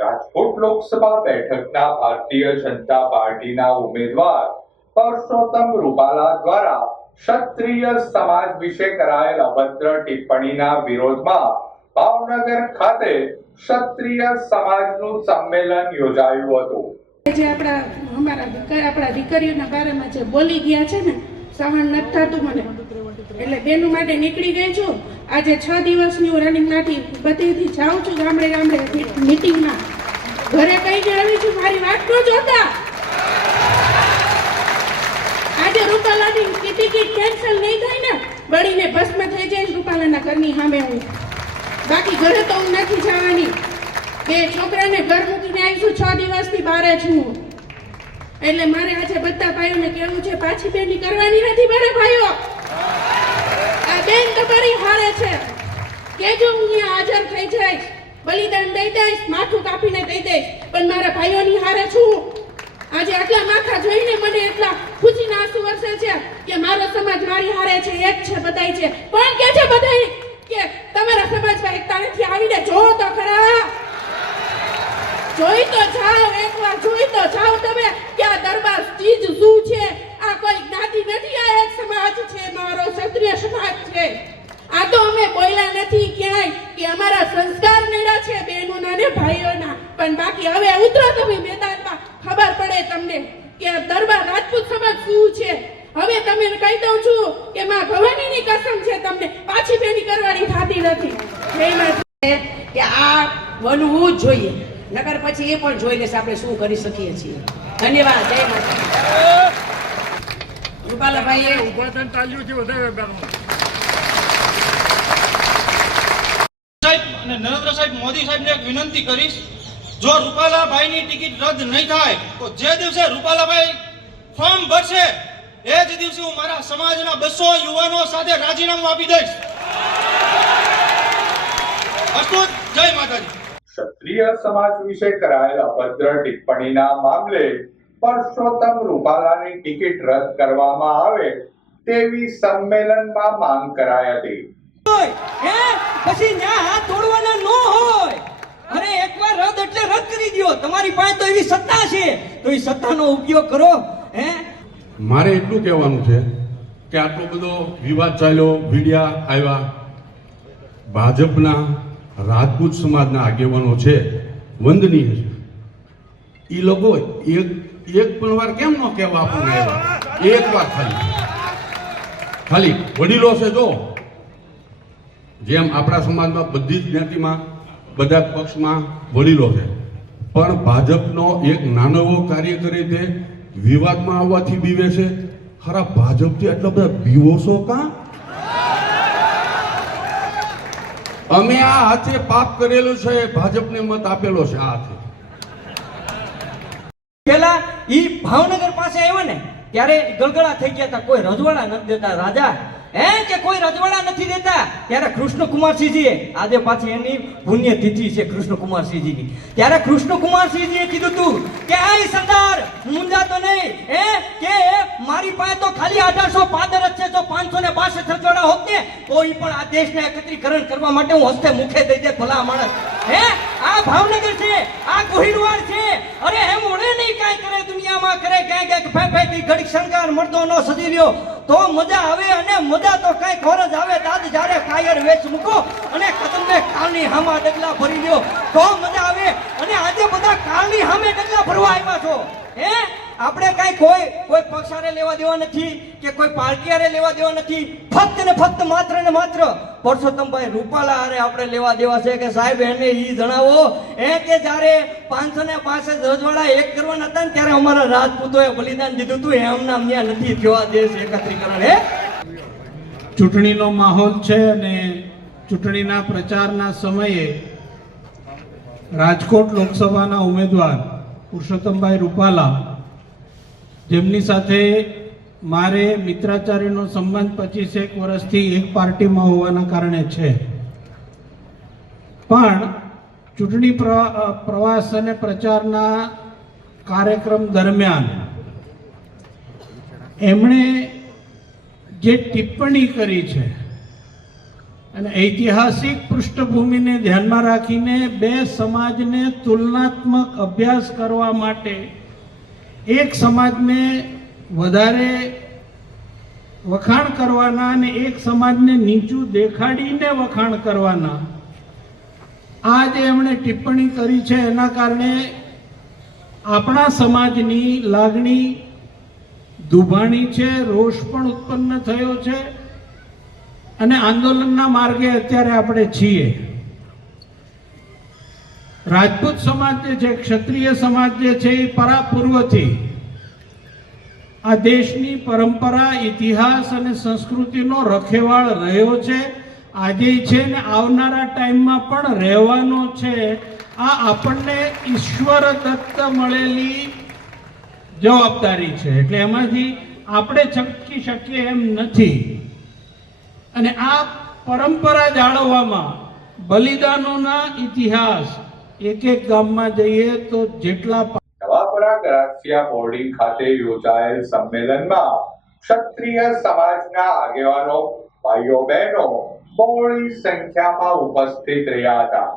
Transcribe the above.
રાજકોટ લોકસભા બેઠકના ભારતીય જનતા પાર્ટીના ઉમેદવાર પરસોત્તમ રૂપાલા દ્વારા ક્ષત્રિય સમાજ વિશે કરાયેલ અભદ્ર ટિપ્પણીના વિરોધમાં ભાવનગર ખાતે ક્ષત્રિય સમાજનું સંમેલન યોજાયું હતું. જે આપણા અમારા આપણા દીકરીઓના બારામાં જે બોલી ગયા છે ને સહન નથી થતું મને. એટલે બેનો માટે નીકળી ગઈ છું. આજે છ દિવસની હું રનિંગમાંથી બધેથી જાઉં છું ગામડે ગામડે મિટિંગમાં ઘરે કહીને આવી છું? મારી વાત ન જોતા. આજે રૂપાલાની ટિકિટ કેન્સલ નહીં થાય ને, બળીને ભસ્મ થઈ જાય રૂપાલાના ઘરની સામે હું. બાકી ઘરે તો હું નથી જવાની. બે છોકરાને ઘર મૂકીને આવીશું છ. દિવસથી બહાર છું હું. એટલે મારે આજે બધા ભાઈઓને કહેવું છે, પાછી બેની કરવાની નથી મારા ભાઈઓ. આ બેન તમારી હારે છે. કેજો હું અહીંયા હાજર થઈ જઈશ. બલિદાન દઈ દઈશ, માથું કાપીને દઈ દઈશ. પણ મારા ભાઈઓની હારે છું. આજે આટલા માથા જોઈને મને એટલા ખુશીના આંસુ વરસે છે કે મારો સમાજ મારી હારે છે એક છે બધાય છે. પણ કે છે બધાય કે તમારા સમાજમાં એકતા નથી આવીને જો તો ખરા. જોઈ તો જાઓ, એકવાર જોઈ તો જાઓ ચીજ શું છે? આ કોઈ જ્ઞાતિ નથી, આ એક સમાજ છે, મારો ક્ષત્રિય સમાજ છે. આ તો અમે બોલ્યા નથી ક્યાંય કે અમારા સંસ્કાર નડ્યા છે બહેનોના ને ભાઈઓના. પણ બાકી હવે ઉતરો તમે મેદાનમાં. ખબર પડે તમને કે દરબાર રાજપૂત સમાજ શું છે. હવે તમે કહી દઉં છું કે માં ભવાનીની કસમ છે તમને. પાછી બેની કરવાની થતી નથી. કે આ બનવું જોઈએ. નકર પછી એ પણ જોઈ લેશે આપણે શું કરી શકીએ છીએ. ધન્યવાદ જય માતા વધારે અને નરેન્દ્ર સાહેબ મોદી સાહેબને એક વિનંતી કરીશ. જો રૂપાલાભાઈની ટિકિટ રદ નહીં થાય તો જે દિવસે રૂપાલાભાઈ ફોર્મ ભરશે એ જ દિવસે હું મારા સમાજના બસો યુવાનો સાથે રાજીનામું આપી દઈશ. અસ્તુત જય માતાજી. ક્ષત્રિય સમાજ વિશે કરાયેલ અભદ્ર ટિપ્પણીના મામલે પરસોત્તમ રૂપાલાની ટિકિટ રદ કરવામાં આવે તેવી સંમેલનમાં માંગ કરાઈ હતી. હે? પછી ન્યા હાથ તોડવાના ન હોય. અરે એકવાર રદ એટલે રદ કરી દ્યો. તમારી પાસે તો એવી સત્તા છે. તો એ સત્તાનો ઉપયોગ કરો હે? મારે એટલું કહેવાનું છે કે આટલો બધો વિવાદ ચાલ્યો મીડિયા આવ્યા ભાજપના રાજપૂત સમાજના આગેવાનો છે, વંદનીય છે. એ લોકો એક એક પણ વાર કેમ ન કહેવા આપણને એક વાર ખાલી. ખાલી. વડીલો છે જો. જેમ આપણા સમાજમાં બધી જ જ્ઞાતિમાં, બધા પક્ષમાં વડીલો છે. પણ ભાજપનો એક નાનો એવો કાર્યકરી તે વિવાદમાં આવવાથી બીવે છે. ખરા ભાજપથી આટલા બધા બીવો છો કા? અમે આ હાથે પાપ કરેલું છે, ભાજપને મત આપેલો છે આ હાથે. પેલા ઈ ભાવનગર પાસે આવ્યો ને, ત્યારે ગળગળા થઈ ગયા હતા, કોઈ રજવાડા નથી દેતા, રાજા હે કે કોઈ રજવાડા નથી દેતા? ત્યારે કૃષ્ણકુમારસિંહજીએ, આજે પાછી એની પુણ્ય તિથિ છે કૃષ્ણકુમારસિંહજીની. ત્યારે કૃષ્ણકુમારસિંહજીએ કીધું તું કે, આય સરદાર મુંજાતો નહીં, હે? કે મારી પાસે તો ખાલી અઢારસો પાદર જ છે, જો પાંચસો ને બાસઠ રજવાડા હોત ને કોઈ પણ આ દેશને એકત્રીકરણ કરવા માટે હું હસ્તે મુખે દઈ દે ભલા માણસ. હે? આ ભાવનગર છે, આ ગોહિલવાડ છે. અરે એમ ઓળે નહીં કાંઈ કરે, દુનિયામાં કરે, ક્યાંય ક્યાંક ફે ફે કી ઘડીક શણગાર મળતો નો સજી લ્યો. તો મજા આવે અને મજા તો કાંઈ ખોર જ આવે. દાદ જ્યારે કાયર વેચ મૂકો અને કદમે કાળની હામા ડગલા ભરી લ્યો. તો મજા આવે અને આજે બધા કાળની હામે ડગલા ભરવા આવ્યા છો હે આપણે કઈ કોઈ કોઈ લેવા દેવા નથી કે કોઈ પાર્ટીયારે લેવા દેવા નથી. ફક્ત ને ફક્ત માત્ર ને માત્ર પરસોત્તમભાઈ રૂપાલા હારે આપણે લેવા દેવા છે કે સાહેબ, એને એ જણાવો. એ કે જ્યારે પાંચસો ને પાસઠ રજવાડા એક કરવાના હતા ને ત્યારે અમારા રાજપૂતોએ બલિદાન દીધું હતું. એમના ત્યાં નથી થવા દેશ એકત્રીકરણ, હે? ચૂંટણીનો માહોલ છે અને ચૂંટણીના પ્રચારના સમયે રાજકોટ લોકસભાના ઉમેદવાર પુરુષોત્તમભાઈ રૂપાલા જેમની સાથે મારે મિત્રાચાર્યનો સંબંધ પચીસ એક વર્ષથી એક પાર્ટીમાં હોવાના કારણે છે. પણ ચૂંટણી પ્ર- પ્રવાસ અને પ્રચારના કાર્યક્રમ દરમિયાન એમણે જે ટિપ્પણી કરી છે અને ઐતિહાસિક પૃષ્ઠભૂમિને ધ્યાનમાં રાખીને બે સમાજને તુલનાત્મક અભ્યાસ કરવા માટે એક સમાજને વધારે વખાણ કરવાના અને એક સમાજને નીચું દેખાડીને વખાણ કરવાના, આ જે એમણે ટિપ્પણી કરી છે એના કારણે આપણા સમાજની લાગણી દુભાણી છે, રોષ પણ ઉત્પન્ન થયો છે અને આંદોલનના માર્ગે અત્યારે આપણે છીએ. રાજપૂત સમાજ જે છે, ક્ષત્રિય સમાજ જે છે, એ પરાપૂર્વથી આ દેશની પરંપરા, ઇતિહાસ અને સંસ્કૃતિનો રખેવાળ રહ્યો છે. આજે છે ને આવનારા ટાઈમમાં પણ રહેવાનો છે. આ આપણને ઈશ્વર દત્ત મળેલી જવાબદારી છે. એટલે એમાંથી આપણે છટકી શકીએ એમ નથી. અને આ પરંપરા જાળવવામાં બલિદાનોના ઇતિહાસ એક એક ગામમાં જઈએ તો જેટલા નવાપરા ગરાસિયા બોર્ડિંગ ખાતે યોજાયેલ સંમેલનમાં ક્ષત્રિય સમાજના આગેવાનો, ભાઈઓ બહેનો બહોળી સંખ્યામાં ઉપસ્થિત રહ્યા હતા.